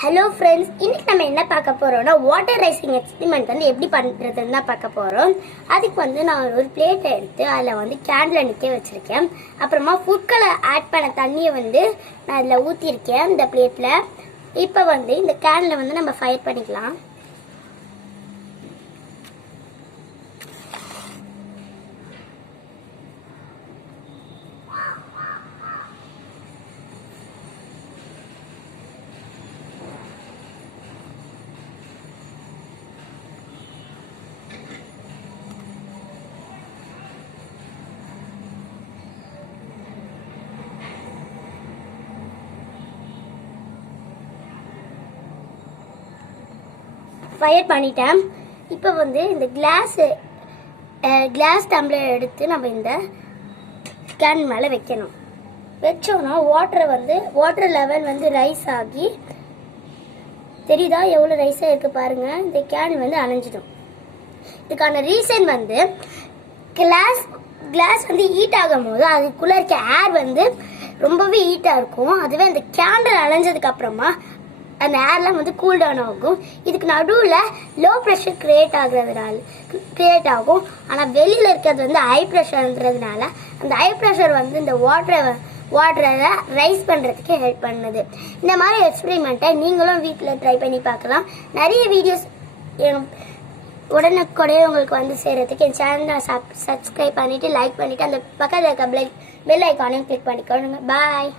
Hello friends, இன்னைக்கு நம்ம என்ன பார்க்க போறோம்னா வாட்டர் ரைசிங் எக்ஸ்பெரிமெண்ட் வந்து எப்படி பண்றதுன்னு தான் பார்க்க போறோம். அதுக்கு வந்து நான் ஒரு பிளேட்டை எடுத்து அதில் வந்து கேண்டில் நிற்க வச்சிருக்கேன். அப்புறமா ஃபுட் கலர் ஆட் பண்ண தண்ணியை வந்து நான் அதில் ஊற்றிருக்கேன் இந்த பிளேட்டில். இப்போ வந்து இந்த கேண்டில் வந்து நம்ம ஃபயர் பண்ணிக்கலாம். ஃபயர் பண்ணிட்டேன். இப்போ வந்து இந்த கிளாஸ் டம்ளர் எடுத்து நம்ம இந்த கேன் மேலே வைக்கணும். வச்சோன்னா வாட்டர் லெவல் வந்து ரைஸ் ஆகி, தெரியுதா எவ்வளோ ரைஸாக இருக்குது பாருங்கள். இந்த கேன் வந்து அணைஞ்சிடும். இதுக்கான ரீசன் வந்து கிளாஸ் வந்து ஹீட் ஆகும் போது அதுக்குள்ளே இருக்க ஏர் வந்து ரொம்பவே ஹீட்டாக இருக்கும். அதுவே அந்த கேண்டில் அணைஞ்சதுக்கு அப்புறமா அந்த ஏர்லாம் வந்து கூல் டவுன் ஆகும். இதுக்கு நடுவில் லோ ப்ரெஷர் கிரியேட் ஆகும். ஆனால் வெளியில் இருக்கிறது வந்து ஹை ப்ரெஷர்ன்றதுனால அந்த ஹை ப்ரெஷர் வந்து இந்த வாட்டரை ரைஸ் பண்ணுறதுக்கு ஹெல்ப் பண்ணுது. இந்த மாதிரி எக்ஸ்பெரிமெண்ட்டை நீங்களும் வீட்டில் ட்ரை பண்ணி பார்க்கலாம். நிறைய வீடியோஸ் உடனுக்குடைய உங்களுக்கு வந்து சேர்கிறதுக்கு என் சேனலை சப்ஸ்கிரைப் பண்ணிவிட்டு லைக் பண்ணிவிட்டு அந்த பக்கத்தில் இருக்க பெல் ஐக்கானையும் கிளிக் பண்ணிக்கோங்க. பாய்.